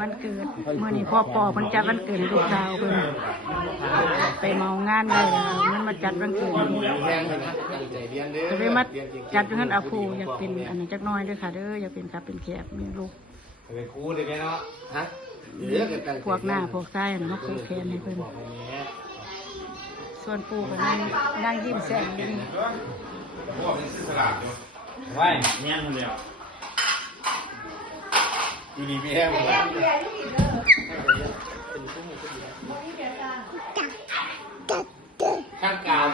วันเกิดมื้อนี้พ่อปอเพิ่นจัดวันเกิดลูกสาวเพิ่นไปเมางานได้แล้วมันมาจัดวันเกิดก็เลยมาจัดเงินอาภูอยากเป็นอันนั้นจักน้อยเด้อค่ะเด้ออยากเป็นครับเป็นแขกมีลูกเป็นครูเลยแม่เนาะฮะพวกหน้าพวกไส้มาผูกแขนให้เพิ่นส่วนปู่ก็นั่งยิ้มแฉ่งอยู่นี่พวกนี้ซื้อสลากอยู่ไว้เงี้ยคนเดียวอยู่ดีมีแห้งหมดข้างกลาง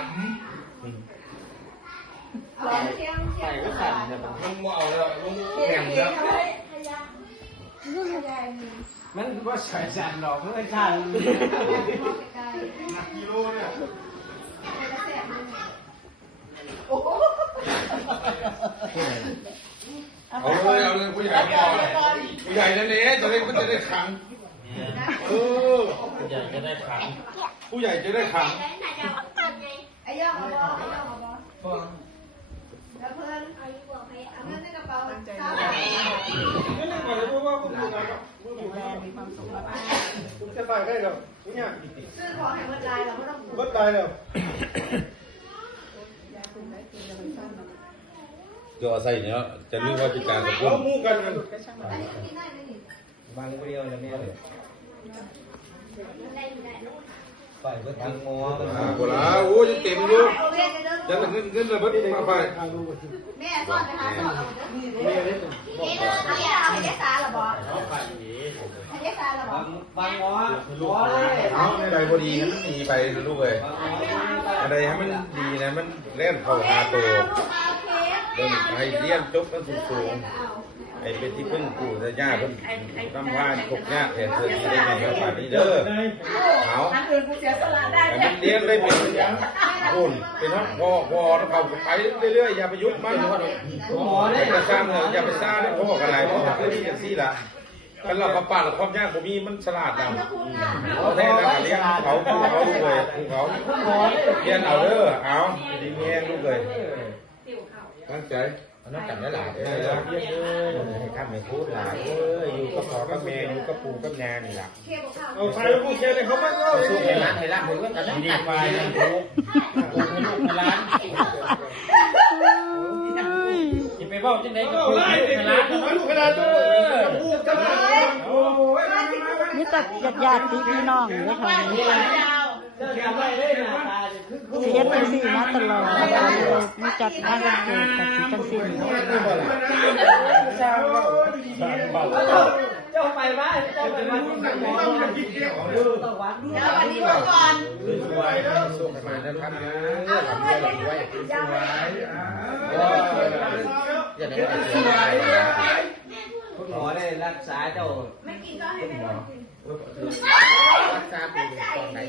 ใส่ก็สั่นเนี่ยมันมัวเอาแล้วมันแข็งแล้วมันก็ใส่สั่นหรอกเพื่อนสั่นนักกิโลเนี่ยเอาเลยผู้ใหญ่ก่อนผู้ใหญ่นั่นเองจะได้ก็จะได้ขังผู้ใหญ่จะได้ขังผู้ใหญ่จะได้ขังไอ้ย่อมาบอกไอ้ย่อมาบอกแล้วเพื่อนเอาเงินในกระเป๋าเช้าไม่ได้ก่อนเลยเพราะว่าคุณมีความสุขมากคุณจะไปได้หรอเนี่ยซื้อของให้เมื่อไรเราไม่ต้องเมื่อไรแล้วก็ใส่เนี่ยจะรู้ว่าจะการกับพวกมู่กันมันบางเดียวเลยแม่เลยไปเพื่อทางมอโบราณโอ้ยเต็มอยู่ยังเงินระเบิดมาไปแม่สอนไปหาสอนนี่เลยเอาให้สาหรอบอกให้สาหรอบอกบางมอเลยเอาในใดพอดีมันดีไปลูกเลยอะไรให้มันดีนะมันเล่นเข้าหาตัวเดินให้เลี้ยงจบกันสูงไอ้เป็นที่พึ่งปู่จะย่าเพิ่งทำว่าขกย่าแทนเธอได้ไงก็ป่านนี้เด้อเอาแต่เลี้ยงได้เป็นคุณเป็นพ่อแล้วเขาไปเรื่อยๆอย่าไปยุบมันอย่าไปสร้างเลยอย่าไปสร้างได้พ่ออะไรพ่อคือที่อย่างซี่ละกันเราป่าเราความยากผมมีมันฉลาดนะเขาแท้นะเลี้ยงเขาลูกเลยเขาเลี้ยงเอาเด้อเอาดีแม่ลูกเลยตั้งใจน้องจับได้หลายให้ข้ามไม่พูดหลายอยู่กับพ่อกับแม่อยู่กับปู่กับนานี่แหละเอาใครพูดแค่ไหนเขาไม่เอาสู้ให้ร้านให้ร้านผมก็จะดีไปนะปู่ให้ลูกให้ร้านจะไปบอกจังไหนก็ปู่ให้ร้านลูกให้ร้านพูดกันนี่ตัดญาติพี่น้องเลยค่ะเสียเป็นสี่มาตลอดมีจัดงานวันเกิดกับสีจังสีเจ้าไปบ้านเจ้าไปบ้านต้องวัดเดี๋ยววันนี้ก่อนส่งมาแล้วครับทำเรื่องไว้สวยอย่าได้สวยคุณหมอได้รักษาเจ้าไม่กินก็ให้แม่กินรักษาปู่ตอนไหน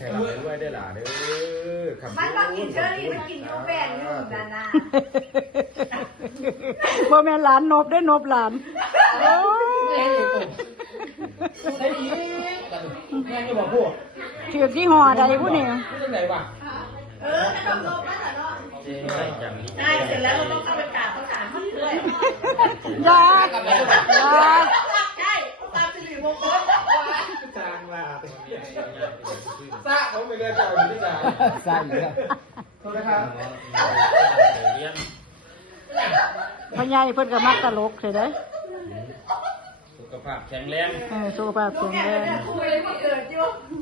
ให้เราไปด้วยได้หล่ะเด้อมันก็กินเชอรี่มันกินยูแบนอยู่นานาบ่แม่หลานนบได้นบหลานโอ้ถือที่ห่อใดผู้นี่ต้องลบแล้วเนาะใช่เสร็จแล้วเราต้องเข้าไปกราบเขาถามเขาด้วยยาใช่ตามสิริมงคลจางลาซ่าเขาไม่ได้จ่ายอยู่ที่จ่ายซ่าอยู่แล้วโทษนะครับพ่อใหญ่เพิ่นก็มักตลกเลยเด้อสุขภาพแข็งแรง สุขภาพแข็งแรง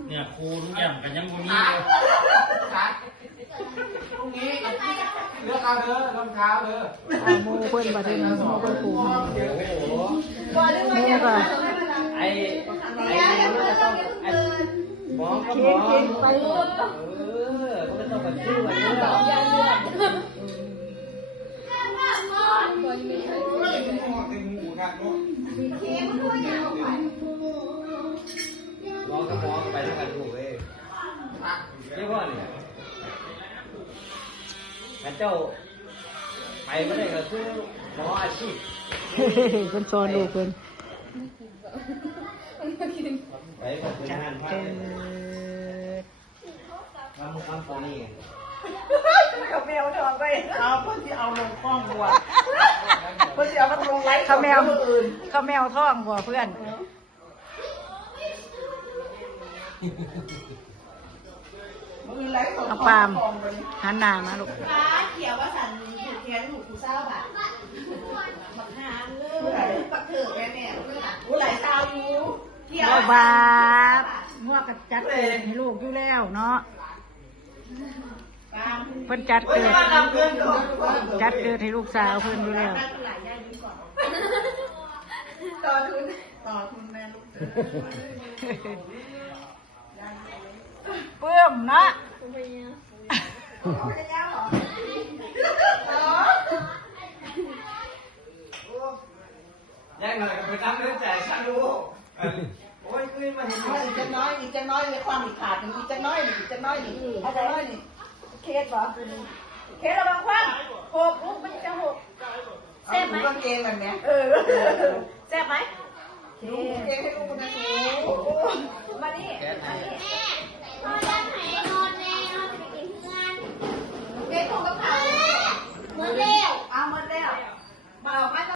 เนี่ยครูทุกอย่างกันยังบ่มีเลยพรุ่งนี้เลือกเอาเด้อรองเท้าเด้อมูเพิ่นมาถึงมูเพิ่นผูกมูก็ไอ้ก็ต้องหมอก็หมอไปมันก็ต้องมาชื่อวันนี้ต่อหมอกับหมอไปทั้งกันถูกเลยเรียกว่าเนี่ยเจ้าไปไม่ได้ก็คือหมออาชีพเพิ่นสอนลูกเพิ่นไปกับงานพักทำตัวนี้ กับแมวทองไป เอาเพื่อนที่เอาลงกล้องบัวเพื่อนที่เอามาลงไลฟ์ ข้าวแมว อื่น ข้าวแมวท้องบ่เพื่อน มือไลฟ์ เอาปาล์มหันหน้ามาลูก ฟ้าเขียวว่าสันถูกแขนถูกผู้เศร้าบ่ะบักหาเลยปักเถิกแม่แม่ผู้ไหลเศร้าอยู่เขียว บ่บาดงัวก็จัดเกิดให้ลูกอยู่แล้วเนาะ ปาล์ม เพิ่นจัด เฮ้ย เกิด มาทำเพื่อนก่อน จัดเกิดให้ลูกสาวเพิ่นอยู่แล้ว หลายย่ายิ้มก่อนต่อทุนแม่ลูก เปื้มเนาะ แย่งหน่อยไปตั้งเรื่องใจฉันรู้โอ้ยขึ้นมาเห็นอีกจะน้อยอีกจะน้อยเลยความอีกขาดอีกจะน้อยอีกจะน้อยนี่เอาจะน้อยนี่ เคสบ่เคสระวังควันหกลูกมันจะหก เอาถุงกางเกงแบบนี้ แซ่บไหม ถุงกางเกงให้ลูกนะ มานี่